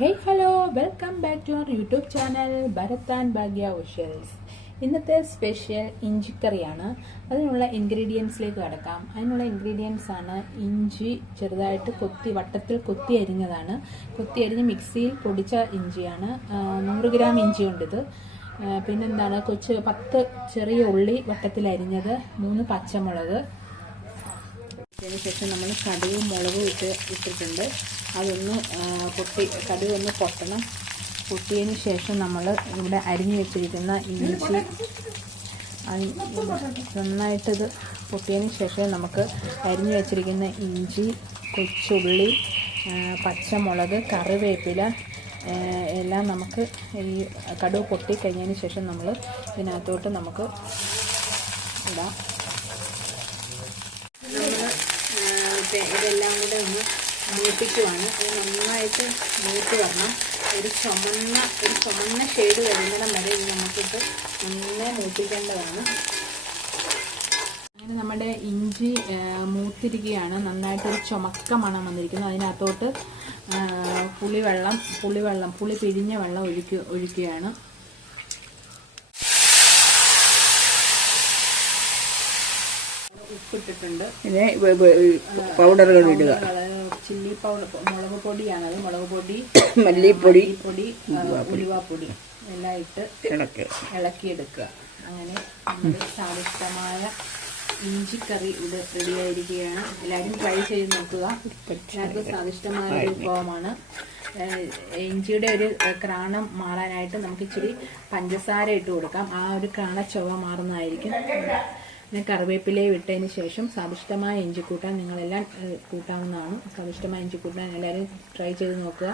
Hey hello, welcome back to our YouTube channel Bharat and Bhagya officials. ഇന്നത്തെ special ഇഞ്ചിക്കറിയാണ്. അതിനുള്ള ഇൻഗ്രീഡിയൻസിലേക്ക് കടക്കാം. അതിനുള്ള ഇൻഗ്രീഡിയൻസ് ആണ് ഇഞ്ചി ചെറുതായിട്ട് വട്ടത്തിൽ കൊത്തി അരിഞ്ഞതാണ്. കൊത്തി അരിഞ്ഞ് മിക്സിയിൽ പൊടിച്ച ഇഞ്ചിയാണ്. 100 ഗ്രാം ഇഞ്ചിയുണ്ട് ഇത്. പിന്നെന്താണ് 10 ചെറിയ ഉള്ളി വട്ടത്തിൽ അരിഞ്ഞത്, 3 പച്ചമുളക്. അതിനുശേഷം നമ്മൾ കടുകും മുളകും ഇട്ടിട്ടുണ്ട്. അതൊന്ന് കടുക് ഒന്ന് പൊട്ടണം. പൊട്ടിയതിന് ശേഷം നമ്മൾ ഇവിടെ അരിഞ്ഞു വെച്ചിരിക്കുന്ന ഇഞ്ചി നന്നായിട്ടിത് പൊട്ടിയതിന് ശേഷം നമുക്ക് അരിഞ്ഞു വെച്ചിരിക്കുന്ന ഇഞ്ചി, കൊച്ചുള്ളി, പച്ചമുളക്, കറിവേപ്പില എല്ലാം നമുക്ക് ഈ കടുക് പൊട്ടിക്കഴിഞ്ഞതിന് ശേഷം നമ്മൾ ഇതിനകത്തോട്ട് നമുക്ക് ഇടാം. ഇതെല്ലാം കൂടെ ഒന്ന് മൂപ്പിക്കുവാണ്. അത് നന്നായിട്ട് മൂത്ത് വരണം. ഒരു ചുമന്ന ഷെയ്ഡ് വരുന്നിടം വരെ ഇത് നമുക്കിട്ട് നന്നായി മൂപ്പിക്കേണ്ടതാണ്. അങ്ങനെ നമ്മുടെ ഇഞ്ചി മൂത്തിരിക്കുകയാണ്. നന്നായിട്ടൊരു ചുമക്ക മണം വന്നിരിക്കുന്നു. അതിനകത്തോട്ട് പുളി പിഴിഞ്ഞ വെള്ളം ഒഴിക്കുകയാണ്. ഉപ്പിട്ടിട്ടുണ്ട്. പൗഡറുകൾ ഇടുക. ചില്ലി പൗഡർ, മുളക് പൊടിയാണത്. മുളക് പൊടി, മല്ലിപ്പൊടി, ഉലുവാപ്പൊടി എല്ലാം ഇട്ട് ഇളക്കിയെടുക്കുക. അങ്ങനെ നമ്മുടെ സ്വാദിഷ്ടമായ ഇഞ്ചിക്കറി ഇവിടെ റെഡിയായിരിക്കുകയാണ്. എല്ലാവരും ട്രൈ ചെയ്ത് നോക്കുക. എല്ലാവർക്കും സ്വാദിഷ്ടമായ ഒരു വിഭവമാണ്. ഇഞ്ചിയുടെ ഒരു ക്രാണം മാറാനായിട്ട് നമുക്ക് ഇച്ചിരി പഞ്ചസാര ഇട്ട് കൊടുക്കാം. ആ ഒരു ക്രാണ ചുവ മാറുന്നതായിരിക്കും. പിന്നെ കറിവേപ്പിലയും ഇട്ടതിന് ശേഷം സ്വാദിഷ്ടമായ ഇഞ്ചിക്കൂട്ടാൻ നിങ്ങളെല്ലാം കൂട്ടാവുന്നതാണ്. സ്വാദിഷ്ടമായ ഇഞ്ചിക്കൂട്ടാൻ എല്ലാവരും ട്രൈ ചെയ്ത് നോക്കുക.